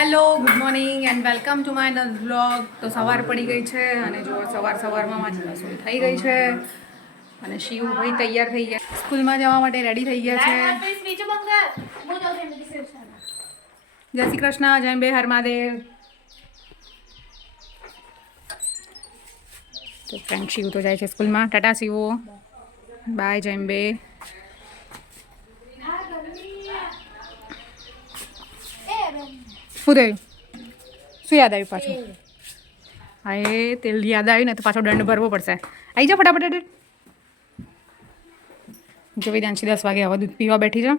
Hello good morning and welcome to my નર vlog તો સવાર પડી ગઈ છે અને જો સવાર સવારમાં મારી રસોઈ થઈ ગઈ છે અને શિવ ભાઈ તૈયાર થઈ ગયા. સ્કૂલમાં જવા માટે રેડી થઈ ગયા છે. જય શ્રી કૃષ્ણ જય બે હર મહાદેવ. તો ફ્રેન્ડ શિવ તો જાય છે સ્કૂલમાં. ટાટા શિવો. બાય જય બે શું શું યાદ આવ્યું પાછું? હા, એ તેલ યાદ આવ્યું ને તો પાછો દંડ ભરવો પડશે. આવી જાઓ ફટાફટ જો વેદાંશી દસ વાગે હવે દૂધ પીવા બેઠી છે.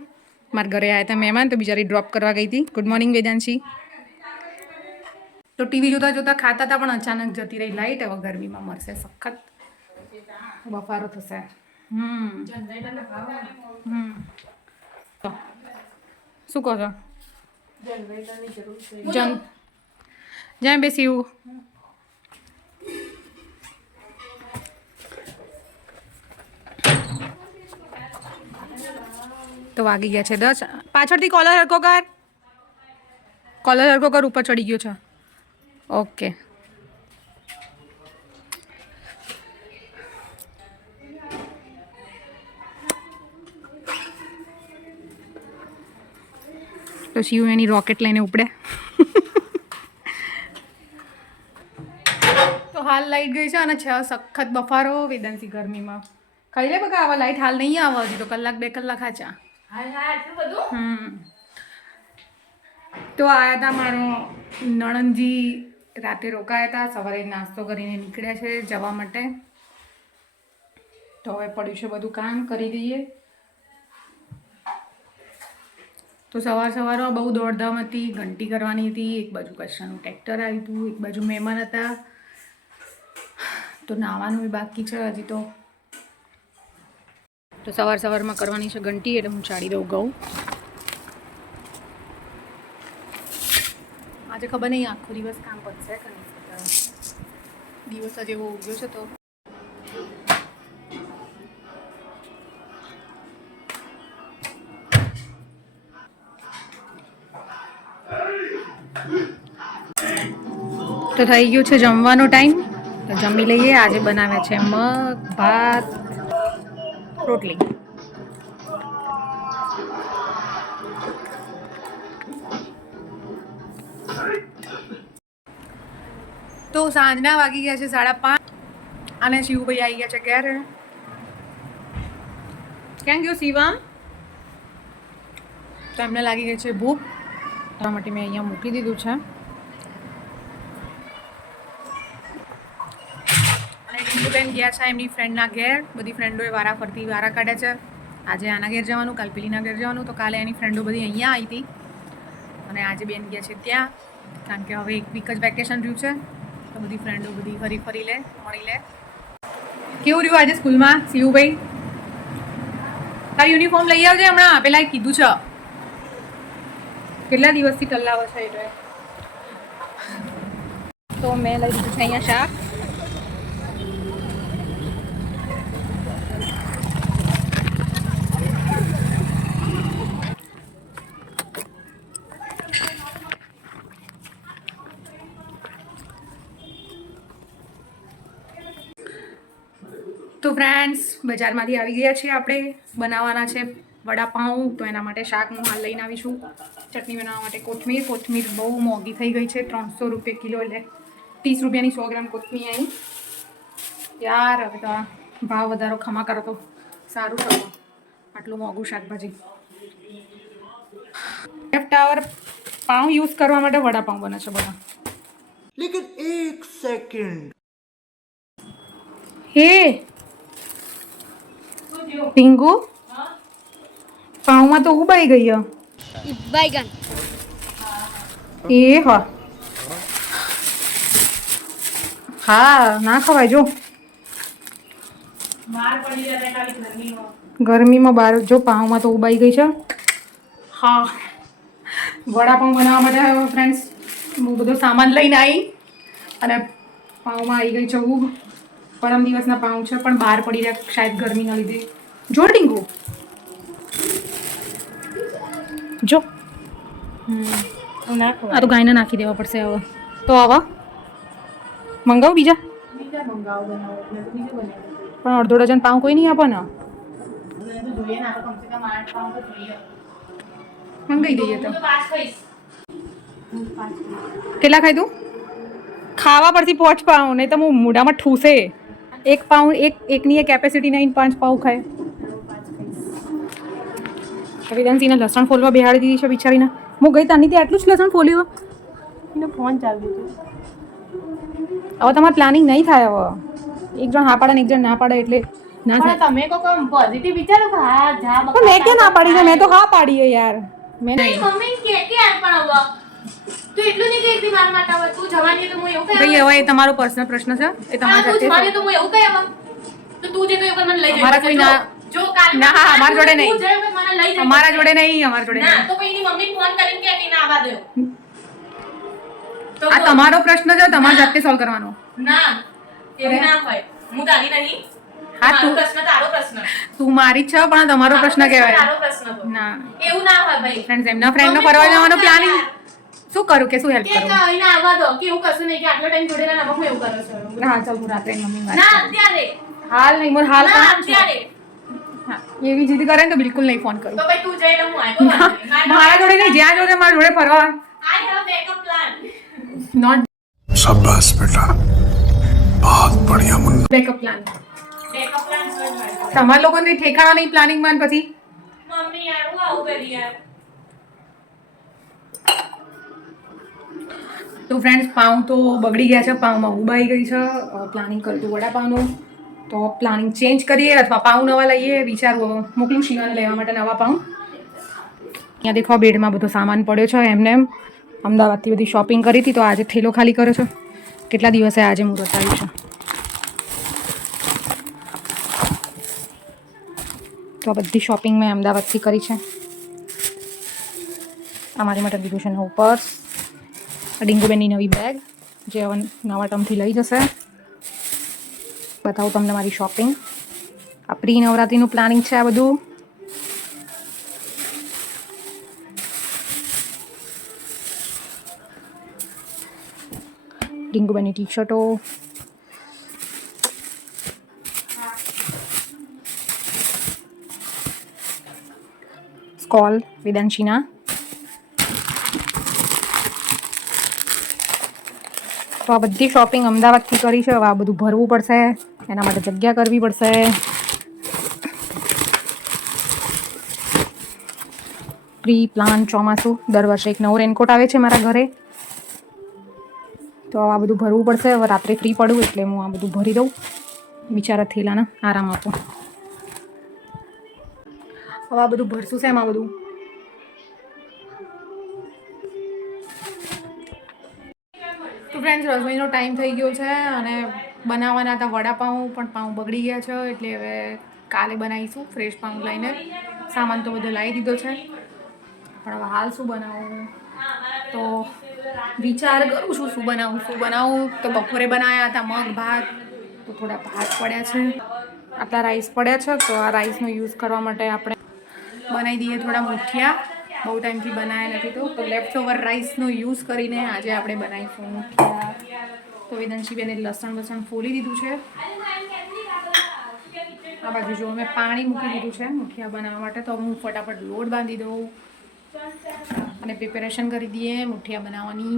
મારા ઘરે આવ્યા હતા મહેમાન, તો બિચારી ડ્રોપ કરવા ગઈ હતી. Good morning Vedanshi. તો ટીવી જોતા જોતા ખાતા હતા, પણ અચાનક જતી રહી લાઇટ હવે ગરમીમાં મરશે સખત. બફારો થશે. હમ. હમ. શું કહો છો? જન જ્યાં બેસી તો વાગી ગયા છે દસ. પાછળથી કોલર હરકો કર. કોલર હરકો કર ઉપર ચડી ગયો છે. ઓકે તો શિવ એની રોકેટ લઈને ઉપડે. તો હાલ લાઈટ ગઈ છે અને છે સખત બફારો વેદાંતી ગરમીમાં. ખાઈ લે બકા આવા લાઈટ હાલ નહીં આવવા હજી તો કલાક બે કલાક હાચા હમ. તો આયા હતા મારો નણંદજી રાતે રોકાયા હતા સવારે નાસ્તો કરીને નીકળ્યા છે જવા માટે. તો હવે પડ્યું છે બધું કામ કરી દઈએ. તો સવાર સવારમાં બહુ દોડધામ હતી, ઘંટી કરવાની હતી, એક બાજુ કચરાનું ટ્રેક્ટર આવ્યું હતું, એક બાજુ મહેમાન હતા. તો નાવાનું બી બાકી છે હજી તો. તો સવાર સવારમાં કરવાની છે ઘંટી એટલે હું ચાડી દઉં ઘઉં. આજે ખબર નહીં, આખો દિવસ કામ પતે. દિવસ જ એવો ઉગ્યો છે તો. તો થઈ ગયું છે જમવાનો ટાઈમ. તો જમી લઈએ, આજે બનાવે છે મગ, ભાત, રોટલી. તો સાંજના વાગી ગયા છે સાડા પાંચ અને શિવભાઈ આવી ગયા છે ઘેર. કેમ ગયો શિવામ? તો એમને લાગી ગઈ છે ભૂખ. એટલા માટે મેં અહીંયા મૂકી દીધું છે. અને ટીનુબેન ગયા છે, એમની ફ્રેન્ડના ઘેર. બધી ફ્રેન્ડોએ વારા ફરતી, વારા કાઢે છે. આજે આના ઘેર જવાનું, કાલ પેલીના ઘેર જવાનું. તો કાલે એની ફ્રેન્ડો બધી અહીંયા આવી હતી. અને આજે બેન ગયા છે ત્યાં. કારણ કે હવે એક વીક જ વેકેશન રહ્યું છે. તો બધી ફ્રેન્ડો બધી ફરી ફરી લે મળી લે. કેવું રહ્યું આજે સ્કૂલમાં, શિવુભાઈ? તારી યુનિફોર્મ લઈ આવજે હમણાં. પેલા કીધું છે. કેટલા દિવસથી ટલ્લાવો છે એટલે તો મેં લઈ લીધું છે અહીંયા શાક. તો ફ્રેન્ડ્સ બજારમાંથી આવી ગયા છે આપણે. બનાવવાના છે વડાપાઉં તો એના માટે શાક હું હાલ લઈને આવીશું ચટણી બનાવવા માટે કોથમીર. કોથમીર બહુ મોંઘી થઈ ગઈ છે ત્રણસો રૂપિયા કિલો એટલે ત્રીસ રૂપિયાની સો ગ્રામ કોથમીર અહીં યાર હવે તો ભાવ વધારો ખમા કરો તો સારું થયું આટલું મોંઘું શાકભાજી. લેફ્ટ આવર પાઉં યુઝ કરવા માટે વડાપાઉં બને છે બધા. લેકિન એક સેકન્ડ હે ટીંગુ પાઉમાં તો ઉબાઈ ગઈ બાઈગન એ હા. હા ના ખવાય જો. ગરમીમાં. બાર જો પાઉમાં તો ઉબાઈ ગઈ છે. હા. વડાપાઉં બનાવવા માટે ફ્રેન્ડ્સ હું બધો સામાન લઈને આવી અને પાઉમાં આવી ગઈ છે છું. પરમ દિવસના પાઉં છે પણ બહાર પડી રહ્યા શાયદ ગરમીના લીધે. જો ટીંગુ જો હમ આ તો ગાયને નાખી દેવા પડશે હવે તો હવે મંગાવું બીજા પણ અડધો ડઝન પાઉં કોઈ નહીં આપે ને મંગાઈ દઈએ તો કેટલા ખાઈ તું ખાવા પરથી પોચ પાઉં નહીં તો હું મોઢામાં ઠૂસે એક પાઉં એક એકની એ કેપેસિટી નહીં પાંચ પાઉં ખાય વેદાંતિને લસણ ફોલવા બેહાડી દીધી છે બિચારીને. હું ગઈ તાની આટલું જ લસણ ફોલ્યું? એનો ફોન ચાલુ હતો હવે તમારે પ્લાનિંગ નહીં થાય હવે. એક જણ હા પાડે ને એક જણ ના પાડે એટલે ના થાય. તમે કોઈ પોઝિટિવ વિચારો કે હા જા પણ મેં ક્યાં ના પાડી છે? મેં તો હા પાડી છે યાર. મેં નહીં. મમ્મી કે કે યાર પણ હવે? તું એટલું નહીં કહેતી મારા માટે હવે? તું જવાની તો હું એવું કહે ભાઈ હવે એ તમારો પર્સનલ પ્રશ્ન છે. એ તમારા તું જવાની તો હું એવું કહે હવે તો તું જે કહ્યું મને લઈ જાય. મારા કોઈ ના- જો કાલ ના, હા, અમારા જોડે નહીં. અમારા જોડે નહીં અમારા જોડે ના તો પછી મમ્મી ફોન કરીને કે કે ના આવા દો. આ તમારો પ્રશ્ન છે તમારે જાતે સોલ્વ કરવાનો. ના એવું ના હોય. હું તારી નહીં. હા, તું- પ્રશ્ન તારો પ્રશ્ન. તું મારી છે પણ તમારો પ્રશ્ન કહેવાય. તારો પ્રશ્ન ના. એવું ના હોય ભાઈ. ફ્રેન્ડ્સ એમના ફ્રેન્ડનો ફરવા જવાનો પ્લાનિંગ શું કરું કે શું હેલ્પ કે કરું? આવવા દો કે એવું કશું નહીં કે આટલો ટાઈમ જોડેલા નમક એવું કરું છું. હા ચાલ હું રાત્રે મમ્મી ના અત્યારે. હાલ નહીં મોર હાલ ના અત્યારે. એવી જીદ કરે ને તો બિલકુલ નહીં ફોન કરું. તો ભાઈ તું જઈ લે હું. મારા જોડે નહીં જ્યાં જોડે મારા જોડે ફરવા. I have backup plan not શાબાશ બેટા. બહુત બઢિયા મુન્ના. બેકઅપ પ્લાન તમાર પ્લાન તમારા લોકોને ઠેકાણા નહીં પ્લાનિંગમાં પછી? મમ્મી યાર હું આવું કરી યાર. તો ફ્રેન્ડ્સ પાઉં તો બગડી ગયા છે પાઉંમાં ઉબાઈ ગઈ છે પ્લાનિંગ કરતું વડાપાઉંનું તો પ્લાનિંગ ચેન્જ કરીએ અથવા પાઉં નવા લઈએ વિચારવું મોકલું શિવાને લેવા માટે નવા પાઉં. અહીંયા દેખો બેડમાં બધો સામાન પડ્યો છે એમને. એમ અમદાવાદથી બધી શોપિંગ કરી હતી, તો આજે ઠેલો ખાલી કર્યો છે. કેટલા દિવસે આજે મુહૂર્ત આવ્યું છે. તો આ બધી શોપિંગ મેં અમદાવાદથી કરી છે. અમારી માટે લીધું છે નવું પર્સ ડિંગુબેનની નવી બેગ જે હવે નવા ટર્મથી લઈ જશે. બતાવું તમને મારી શોપિંગ આ પ્રી નવરાત્રિનું પ્લાનિંગ છે આ બધું. ડિંગુબેનની ટી શર્ટો સ્કોલ, વેદાંશીના. તો આ બધી શોપિંગ અમદાવાદથી કરી છે, હવે આ બધું ભરવું પડશે. એના માટે જગ્યા કરવી પડશે. પ્રી પ્લાન ચોમાસું, દર વર્ષે એક નવો રેનકોટ આવે છે મારા ઘરે. તો આ બધું ભરવું પડશે. હવે રાત્રે ફ્રી પડું એટલે હું આ બધું ભરી દઉં. બિચારા થેલાને આરામ આપું. હવે આ બધું ભરશું છે એમાં બધું. તો ફ્રેન્ડ્સ રસોઈનો ટાઈમ થઈ ગયો છે અને બનાવવાના હતા વડાપાઉં, પણ પાઉં બગડી ગયા છે, એટલે હવે કાલે બનાવીશું ફ્રેશ પાઉં લઈને સામાન તો બધો લાવી દીધો છે. પણ હવે હાલ શું બનાવું? તો વિચાર કરું છું શું બનાવું શું બનાવું? તો બપોરે બનાવ્યા હતા મગ, ભાત, તો થોડા ભાત પડ્યા છે. આટલા રાઈસ પડ્યા છે, તો આ રાઈસનો યુઝ કરવા માટે આપણે બનાવી દઈએ થોડા મુઠિયા. બહુ ટાઈમથી બનાવ્યા નથી તો લેફ્ટ ઓવર રાઈસનો યુઝ કરીને આજે આપણે બનાવીશું તો વેદનશીબેને લસણ વસણ ફોલી દીધું છે. આ બાજુ જો મેં પાણી મૂકી દીધું છે મુઠિયા બનાવવા માટે, તો હું ફટાફટ લોટ બાંધી દઉં. અને પ્રિપેરેશન કરી દઈએ, મુઠિયા બનાવવાની.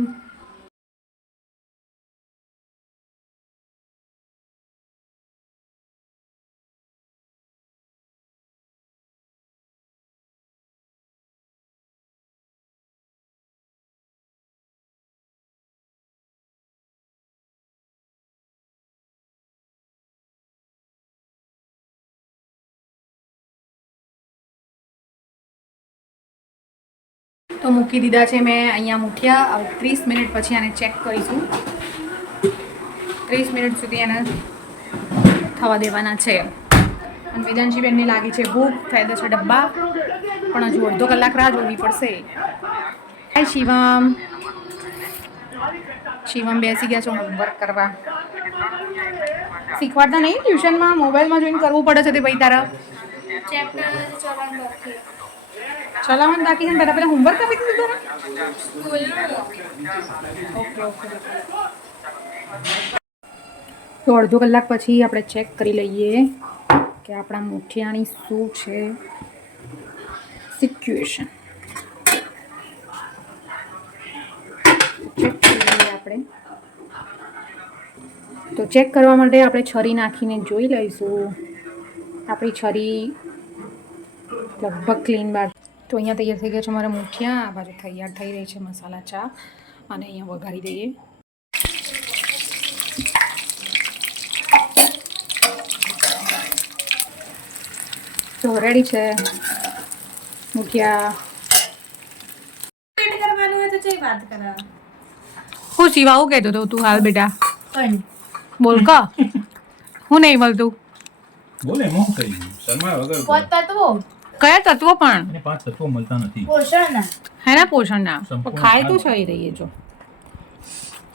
તો મૂકી દીધા છે મેં અહીંયા મૂક્યા. હવે ત્રીસ મિનિટ પછી આને ચેક કરીશું. ત્રીસ મિનિટ સુધી એને થવા દેવાના છે. અને વેદાંશીબેનને લાગી છે ભૂખ ફાયદા છે ડબ્બા. પણ હજુ અડધો કલાક રાહ જોવી પડશે. હાય શિવમ. શિવમ બેસી ગયા છો હોમવર્ક કરવા. શીખવાડતા નહીં? ટ્યુશનમાં મોબાઈલમાં જોઈને કરવું પડે છે તે ભાઈ તારા. ચલાવવાનું બાકી છે પહેલાં પહેલાં હોમવર્ક આપી દીધું ઓકે તો અડધો કલાક પછી આપણે ચેક કરી લઈએ કે આપણા મુઠિયાની શું છે સિચ્યુએશન ચેક કરી લઈએ આપણે. તો ચેક કરવા માટે આપણે છરી નાખીને જોઈ લઈશું. આપણી છરી લગભગ ક્લીન બાર તો અહીંયા તૈયાર થઈ ગયા છે મારા મૂઠિયા. આ બાજુ તૈયાર થઈ રહી છે મસાલા ચા. અને અહીંયા વઘારી દઈએ. તો રેડી છે મૂઠિયા. કરવાનું હોય તો જઈ વાત કરા? હું હું કહેતો હતો તું હાલ બેટા. બોલ કા. હું નહીં મળતું બોલે એમાં કઈ? શર્મા વગર પોતા તત્વો કયા તત્વો પણ? અને પાંચ તત્વો મળતા નથી. પોષણ. ના હે ને? પોષણના પણ ખાય તો છઈ રહીએ જો.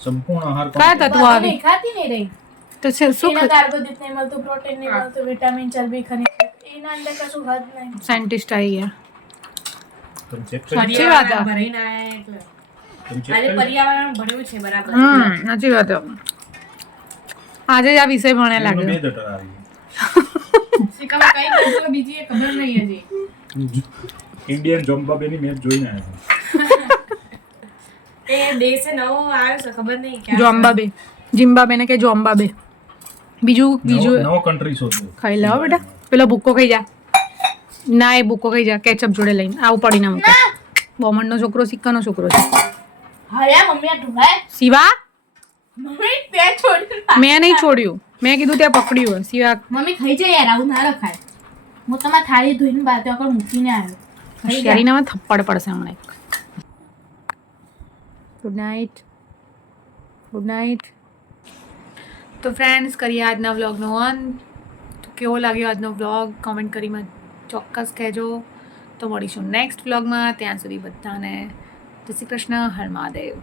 સંપૂર્ણ આહાર કયા તત્વો આવી? ખાતી નહીં રહી. તો છે શું એના કાર્બોદિત નહીં મળતું પ્રોટીન નહીં મળતું વિટામિન ચરબી ખનિજ. એના અંદર કશું હદ નહીં. સાયન્ટિસ્ટ આવી ગયા. સાચી વાત. ભરીને આયા એટલે. આજે પર્યાવરણ ભણ્યું છે બરાબર. હમ સાચી વાત આજે આ વિષય ભણે લાગ્યો. બે જટર આવી શીખામાં કઈ કરતું બીજી એ ખબર નહીં હજી ઇન્ડિયન જોમ્બાબેની મેચ જોઈને આવ્યો એ દેશે નવો આવ્યો છે ખબર નહીં ક્યાં જોમ્બાબે જિમ્બાબે ને કે જોમ્બાબે બીજું નવો બીજું નવો કન્ટ્રી શોધો ખાઈ લે હો બેટા. પેલો ભૂક્કો ખાઈ જા. ના એ ભૂક્કો ખાઈ જા કેચઅપ જોડે લઈને. આવું પડી ના મૂકે બોમણનો છોકરો સિક્કાનો છોકરો છે. હરે મમ્મી આ ઢોળાય શિવા? મમ્મી તે છોડી મેં નહીં છોડ્યું. મેં કીધું ત્યાં પકડ્યું શિવા મમ્મી ખાઈ જાય યાર આવું ના રખાય. હું તમારે થાળી ધોઈને બાજુ આગળ મૂકીને આવ્યો. શેરીનામાં થપ્પડ પડશે હમણાં ગુડ નાઇટ ગુડ નાઇટ તો ફ્રેન્ડ્સ કરીએ આજના વ્લોગનો અંત તો કેવો લાગ્યો આજનો વ્લોગ કોમેન્ટ કરીમાં ચોક્કસ કહેજો. તો મળીશું નેક્સ્ટ વ્લોગમાં ત્યાં સુધી બધાને જય શ્રી કૃષ્ણ હર મહાદેવ.